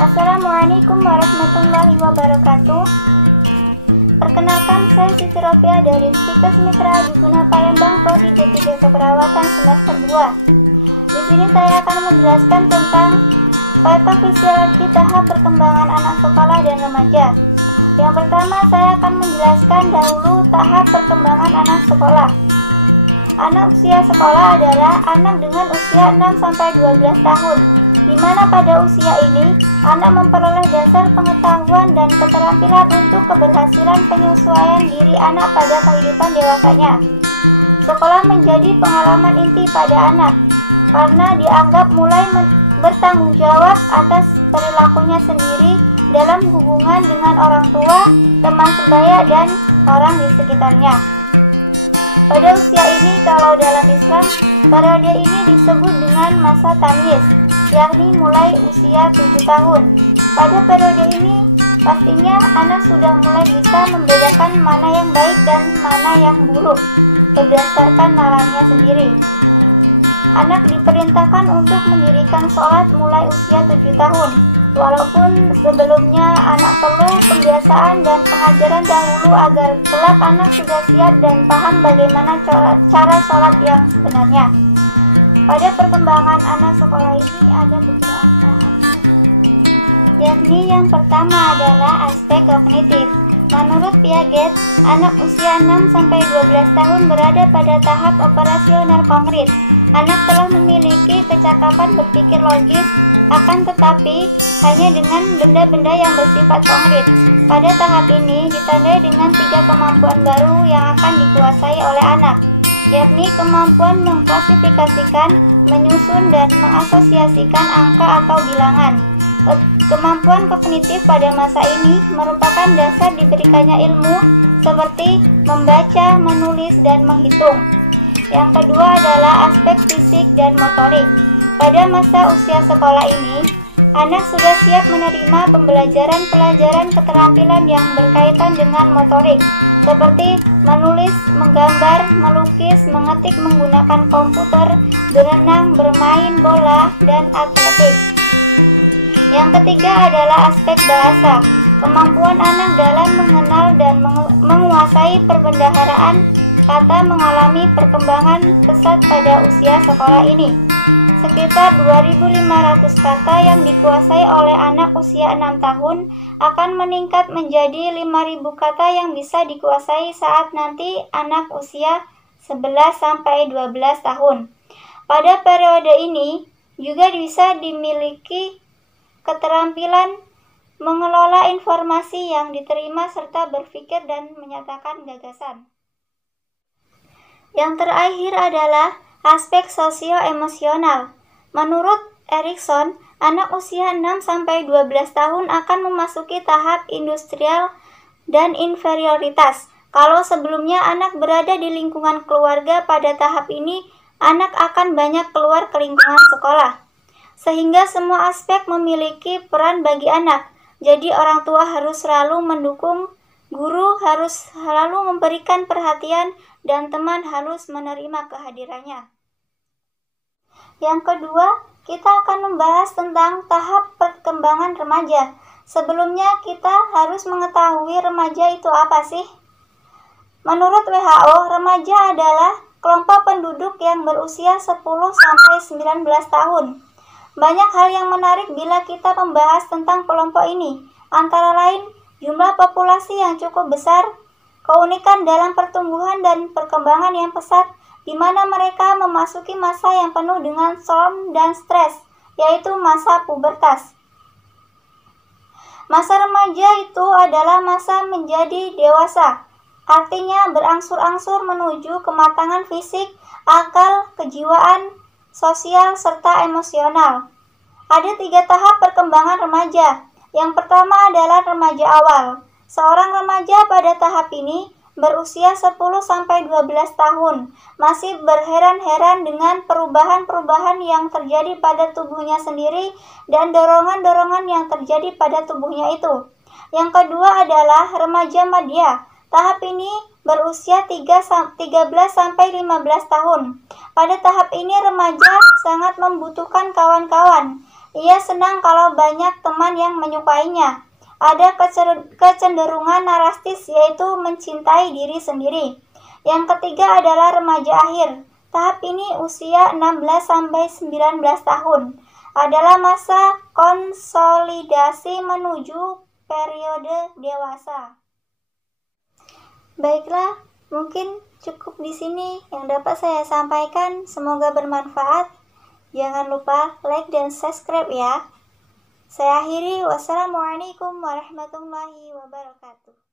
Assalamualaikum warahmatullahi wabarakatuh. Perkenalkan, saya Siti Rofiah dari Stikes Mitra di Guna Palembang, Prodi D3 Keperawatan semester 2. Di sini saya akan menjelaskan tentang patofisiologi tahap perkembangan anak sekolah dan remaja. Yang pertama, saya akan menjelaskan dahulu tahap perkembangan anak sekolah. Anak usia sekolah adalah anak dengan usia 6-12 tahun, di mana pada usia ini anak memperoleh dasar pengetahuan dan keterampilan untuk keberhasilan penyesuaian diri anak pada kehidupan dewasanya. Sekolah menjadi pengalaman inti pada anak, karena dianggap mulai bertanggung jawab atas perilakunya sendiri dalam hubungan dengan orang tua, teman sebaya, dan orang di sekitarnya. Pada usia ini, kalau dalam Islam, periode ini disebut dengan masa tamyiz, yakni mulai usia 7 tahun. Pada periode ini, pastinya anak sudah mulai bisa membedakan mana yang baik dan mana yang buruk berdasarkan nalarnya sendiri. Anak diperintahkan untuk mendirikan sholat mulai usia 7 tahun. Walaupun sebelumnya anak perlu pembiasaan dan pengajaran dahulu agar kelak anak sudah siap dan paham bagaimana cara sholat yang sebenarnya. Pada perkembangan anak sekolah ini ada beberapa aspek, yakni yang pertama adalah aspek kognitif. Menurut Piaget, anak usia 6-12 tahun berada pada tahap operasional konkret. Anak telah memiliki kecakapan berpikir logis, akan tetapi hanya dengan benda-benda yang bersifat konkret. Pada tahap ini ditandai dengan 3 kemampuan baru yang akan dikuasai oleh anak, yakni kemampuan mengklasifikasikan, menyusun, dan mengasosiasikan angka atau bilangan. Kemampuan kognitif pada masa ini merupakan dasar diberikannya ilmu seperti membaca, menulis, dan menghitung. Yang kedua adalah aspek fisik dan motorik. Pada masa usia sekolah ini, anak sudah siap menerima pelajaran keterampilan yang berkaitan dengan motorik, seperti menulis, menggambar, melukis, mengetik menggunakan komputer, berenang, bermain bola, dan atletik. Yang ketiga adalah aspek bahasa. Kemampuan anak dalam mengenal dan menguasai perbendaharaan kata mengalami perkembangan pesat pada usia sekolah ini. Sekitar 2.500 kata yang dikuasai oleh anak usia 6 tahun akan meningkat menjadi 5.000 kata yang bisa dikuasai saat nanti anak usia 11-12 tahun. Pada periode ini juga bisa dimiliki keterampilan mengelola informasi yang diterima serta berpikir dan menyatakan gagasan. Yang terakhir adalah aspek sosio-emosional. Menurut Erikson, anak usia 6-12 tahun akan memasuki tahap industrial dan inferioritas. Kalau sebelumnya anak berada di lingkungan keluarga, pada tahap ini anak akan banyak keluar ke lingkungan sekolah. Sehingga semua aspek memiliki peran bagi anak. Jadi orang tua harus selalu mendukung, guru harus selalu memberikan perhatian, dan teman harus menerima kehadirannya. Yang kedua, kita akan membahas tentang tahap perkembangan remaja. Sebelumnya kita harus mengetahui remaja itu apa sih? Menurut WHO, remaja adalah kelompok penduduk yang berusia 10-19 tahun. Banyak hal yang menarik bila kita membahas tentang kelompok ini, antara lain jumlah populasi yang cukup besar, keunikan dalam pertumbuhan dan perkembangan yang pesat, di mana mereka memasuki masa yang penuh dengan storm dan stres, yaitu masa pubertas. Masa remaja itu adalah masa menjadi dewasa, artinya berangsur-angsur menuju kematangan fisik, akal, kejiwaan, sosial, serta emosional. Ada 3 tahap perkembangan remaja. Yang pertama adalah remaja awal. Seorang remaja pada tahap ini berusia 10-12 tahun, masih berheran-heran dengan perubahan-perubahan yang terjadi pada tubuhnya sendiri dan dorongan-dorongan yang terjadi pada tubuhnya itu. Yang kedua adalah remaja madya. Tahap ini berusia 13-15 tahun. Pada tahap ini remaja sangat membutuhkan kawan-kawan. Ia senang kalau banyak teman yang menyukainya. Ada kecenderungan narastis, yaitu mencintai diri sendiri. Yang ketiga adalah remaja akhir. Tahap ini usia 16-19 tahun. Adalah masa konsolidasi menuju periode dewasa. Baiklah, mungkin cukup di sini yang dapat saya sampaikan. Semoga bermanfaat. Jangan lupa like dan subscribe ya. Saya akhiri. Wassalamualaikum warahmatullahi wabarakatuh.